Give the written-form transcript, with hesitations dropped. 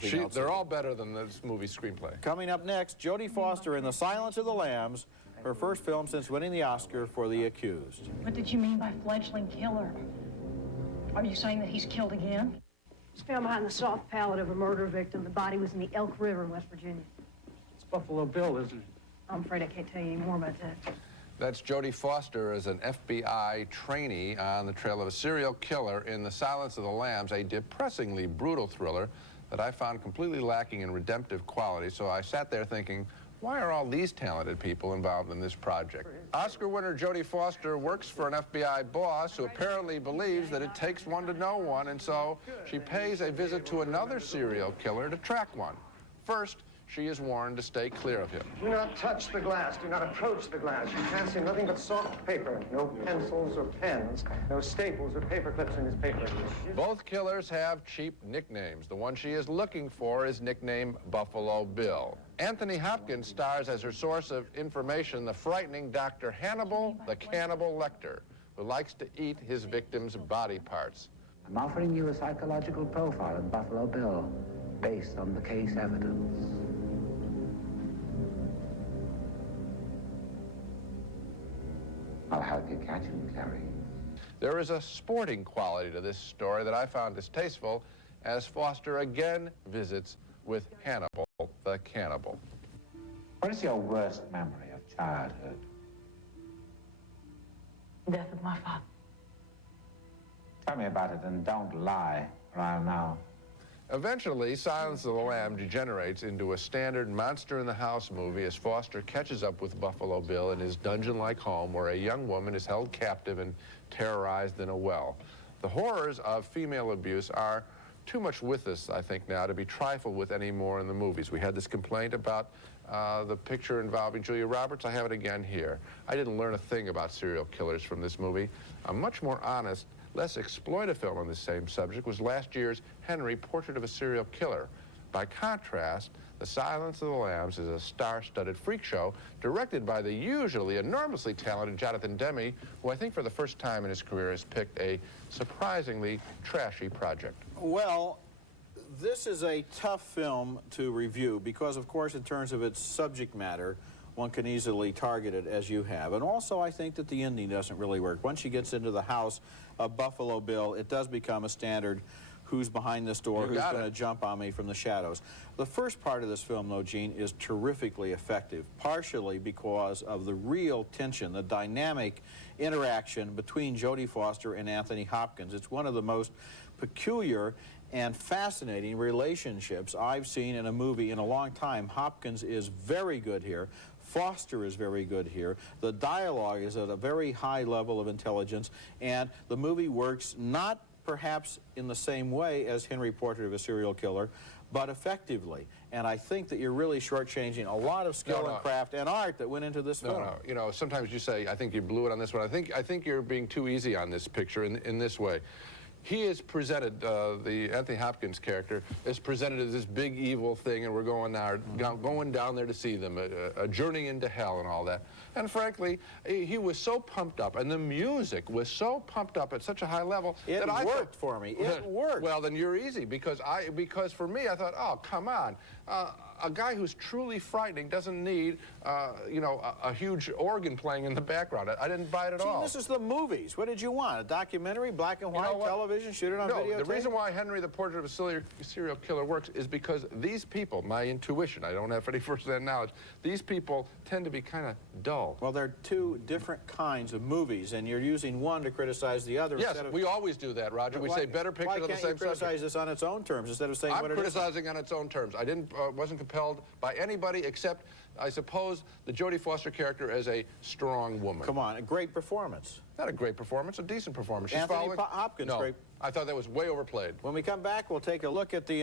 They're all better than this movie screenplay. Coming up next, Jodie Foster in The Silence of the Lambs, her first film since winning the Oscar for The Accused. What did you mean by fledgling killer? Are you saying that he's killed again? It's found behind the soft pallet of a murder victim. The body was in the Elk River in West Virginia. It's Buffalo Bill, isn't it? I'm afraid I can't tell you any more about that. That's Jodie Foster as an FBI trainee on the trail of a serial killer in The Silence of the Lambs, a depressingly brutal thriller that I found completely lacking in redemptive quality. So I sat there thinking, why are all these talented people involved in this project? Oscar winner Jodie Foster works for an FBI boss who apparently believes that it takes one to know one, and so she pays a visit to another serial killer to track one. First, she is warned to stay clear of him. Do not touch the glass. Do not approach the glass. You can't see nothing but soft paper. No pencils or pens. No staples or paper clips in his paper. Both killers have cheap nicknames. The one she is looking for is nicknamed Buffalo Bill. Anthony Hopkins stars as her source of information, the frightening Dr. Hannibal the Cannibal Lecter, who likes to eat his victims' body parts. I'm offering you a psychological profile of Buffalo Bill based on the case evidence. I'll help you catch him, Clary. There is a sporting quality to this story that I found distasteful as Foster again visits with Hannibal the Cannibal. What is your worst memory of childhood? Death of my father. Tell me about it and don't lie, or I'll know. Eventually, Silence of the Lamb degenerates into a standard monster-in-the-house movie as Foster catches up with Buffalo Bill in his dungeon-like home where a young woman is held captive and terrorized in a well. The horrors of female abuse are too much with us, I think, now to be trifled with anymore in the movies. We had this complaint about the picture involving Julia Roberts. I have it again here. I didn't learn a thing about serial killers from this movie. A much more honest, less exploitive film on the same subject was last year's Henry, Portrait of a Serial Killer. By contrast, The Silence of the Lambs is a star-studded freak show directed by the usually enormously talented Jonathan Demme, who I think for the first time in his career has picked a surprisingly trashy project. Well, this is a tough film to review because, of course, in terms of its subject matter, one can easily target it as you have. And also, I think that the ending doesn't really work. Once she gets into the house of Buffalo Bill, it does become a standard who's behind this door, who's going to jump on me from the shadows. The first part of this film, though, Gene, is terrifically effective, partially because of the real tension, the dynamic interaction between Jodie Foster and Anthony Hopkins. It's one of the most peculiar and fascinating relationships I've seen in a movie in a long time. Hopkins is very good here. Foster is very good here. The dialogue is at a very high level of intelligence, and the movie works not perhaps in the same way as Henry, Portrait of a Serial Killer, but effectively. And I think that you're really shortchanging a lot of skill and craft and art that went into this film. No, you know, sometimes you say, I think you blew it on this one. I think you're being too easy on this picture in this way. He is presented, the Anthony Hopkins character, is presented as this big evil thing, and we're going down there to see them, a journey into hell and all that. And frankly, he was so pumped up, and the music was so pumped up at such a high level that I worked for me. It worked. Well, then you're easy, because for me, I thought, oh, come on. A guy who's truly frightening doesn't need, you know, a huge organ playing in the background. I didn't buy it at all. This is the movies. What did you want? A documentary, black and white, television, shoot it on video? The reason why Henry, the Portrait of a Serial Killer works is because these people, my intuition, I don't have any first-hand knowledge, these people tend to be kind of dull. Well, they're two different kinds of movies, and you're using one to criticize the other. Yes, we always do that, Roger. We say better pictures of the same subject. Why can't you criticize this on its own terms instead of saying what it is? I'm criticizing on its own terms. I wasn't compelled by anybody except, I suppose, the Jodie Foster character as a strong woman. Come on, a great performance. Not a great performance, a decent performance. Anthony Hopkins, no, great. I thought that was way overplayed. When we come back, we'll take a look at the